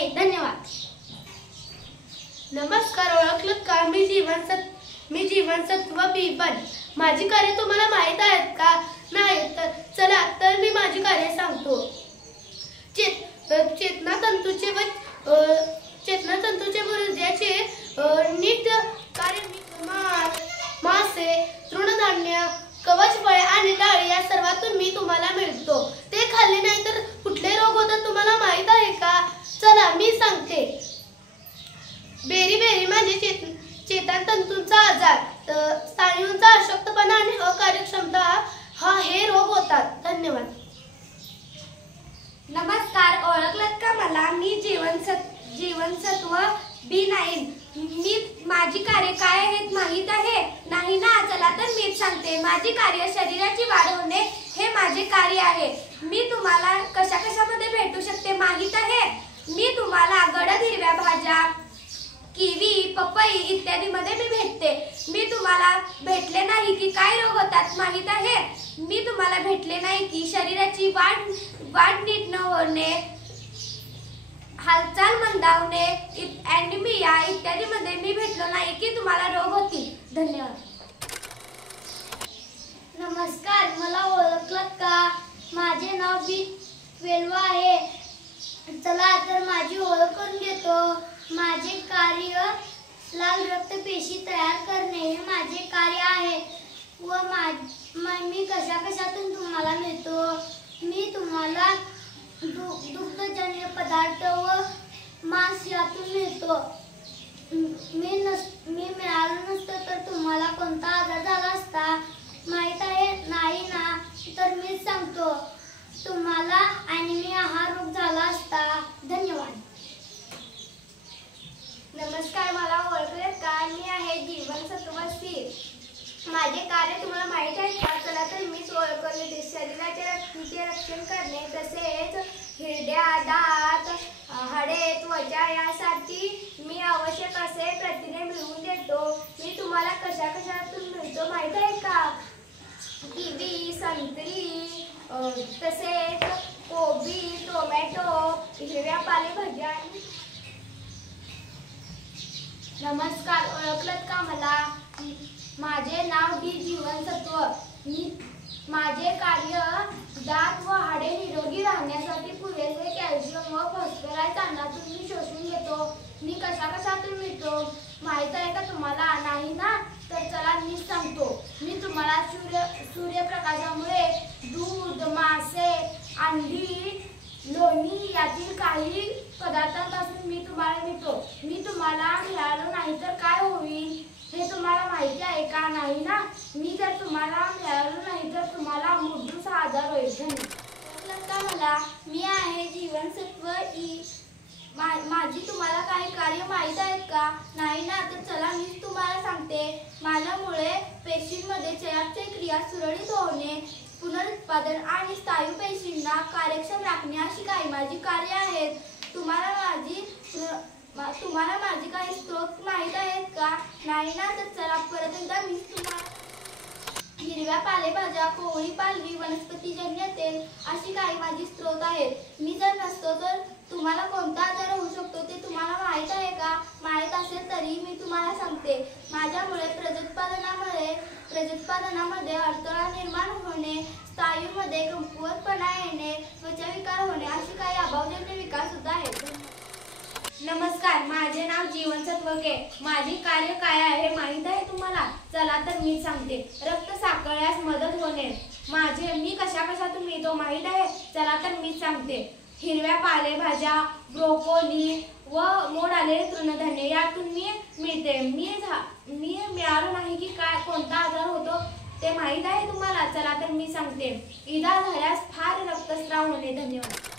करणे। धन्यवाद। नमस्कार, ओळखलत का? मी जीवनसत्व B1। माझी कार्य तुम्हाला माहित आहेत का? नाही तर चला तर मी माझी कार्य सांगतो। चेतनातंतूचे व हृदयाचे नीट कार्य मासे, तृणधान्य, कवच फळे आणि डाळी या सर्वातून मी तुम्हाला मिळतो। ते खाल्ले नाही तर कुठले रोग होतात तुम्हाला माहित आहे का? चला मी सांगते। बेरी म्हणजे चेतातंतूंचा आजार, स्नायूंचा अशक्तपणा आणि अकार्यक्षमता हे रोग होतात। धन्यवाद। नमस्कार, ओळखलत का मला? मी जीवनसत्व B9। माझी कार्य काय आहेत माहित आहे? नाही ना? चला तर मीच सांगते। माझी कार्य शरीराची वाढ होणे हे माझे कार्य आहे। मी तुम्हाला कशामध्ये भेटू शकते माहित आहे? मी तुम्हाला गडद हिरव्या भाज्या, किवी, पपई इत्यादी मध्ये मी भेटते। मी तुम्हाला भेटले नाही की काय रोग होतात माहित आहे? मी तुम्हाला भेटले नाही की शरीराची वाढ नीट न होणे, हालचाल मंदावणे, ॲनिमिया इत्यादी मध्ये मी भेटलो नाही की तुम्हाला रोग होतील। धन्यवाद। नमस्कार, मला ओळखलत का? माझे नाव B12 आहे। चला तर माझी ओळख करून घेतो। माझे कार्य लाल रक्तपेशी तयार करणे हे माझे कार्य आहे व मी कशातून तुम्हाला मिळतो? मी तुम्हाला दुग्धजन्य पदार्थ व मांस यातून मिळतो। मी मिळालो नसतो तर तुम्हाला कोणता आजार झाला असता माहित आहे? नाही ना? तर मीच सांगतो, तुम्हाला ॲनिमिया हा रोग झाला असता। धन्यवाद। नमस्कार, मला ओळखले का? मी आहे जीवनसत्व C। माझे कार्य तुम्हाला माहित आहे का? चला तर मीच ओळखले। शरीराचे रक्षण करणे, तसेच हिरड्या, दात, हाडे, त्वचा यासाठी मी आवश्यक असे प्रथिने मिळवून देतो। मी तुम्हाला कशातून मिळतो माहित आहे का? किवी, संत्री, तसेच कोबी, टोमॅटो, हिरव्या पालेभाज्या। नमस्कार, ओळखलत का मला? माझे नाव D जीवनसत्व। माझे कार्य दात व हाडे निरोगी राहण्यासाठी पुरेसे कॅल्शियम व फॉस्फरस अन्नातून मी शोषून घेतो। मी कशातून मिळतो माहित आहे का तुम्हाला? नाही ना? तर चला मी सांगतो। मी तुम्हाला सूर्यप्रकाशामुळे दूध, मासे, अंडी, लोणी यातील काही पदार्थांपासून मी तुम्हाला मिळतो। मी तुम्हाला मिळालो नाही तर काय होईल हे तुम्हाला माहिती आहे का? नाही ना? मी जर तुम्हाला मिळालो नाही तर तुम्हाला मूलभूत आजार होईल। धन्यवाद। मला मी आहे जीवनसत्व E। माझी तुम्हाला काही कार्य माहित आहेत का? नाही ना? तर चला मीच तुम्हाला सांगते। माझ्यामुळे पेशींमध्ये चयापचय क्रिया सुरळीत होणे, पुनरुत्पादन आणि स्नायू पेशींना कार्यक्षम राखणे अशी काही माझी कार्य आहेत। तुम्हाला माझी काही स्त्रोत माहित आहेत का? नाही ना? तर चला परत एकदा मी तुम्हाला हिरव्या पालेभाज्या, कोवळी पालवी, वनस्पतीजन्य तेल अशी काही माझी स्त्रोत आहेत। मी जर नसतो तर तुम्हाला कोणता आजार होऊ शकतो ते तुम्हाला माहित आहे का? माहित असेल तरी मी तुम्हाला सांगते। माझ्यामुळे प्रजोत्पादनामध्ये अडथळा निर्माण होणे, स्नायूंमध्ये कमकुवतपणा येणे, त्वचाविकार होणे अशी काही अभावजन्य विकार सुद्धा आहेत। नमस्कार, माझे नाव जीवनसत्व K। माझी कार्य काय आहे माहित आहे तुम्हाला? चला तर मी सांगते। रक्त साकळण्यास मदत होणे। मी कशातून मिळतो माहित आहे? चला तर मी सांगते। हिरव्या पालेभाज्या, ब्रोकोली व मोड आलेले तृणधान्य यातून मी मिळते। मी मिळालो नाही की काय कोणता आजार होतो ते माहित आहे तुम्हाला? चला तर मी सांगते। इजा झाल्यास फार रक्तस्राव होणे। धन्यवाद।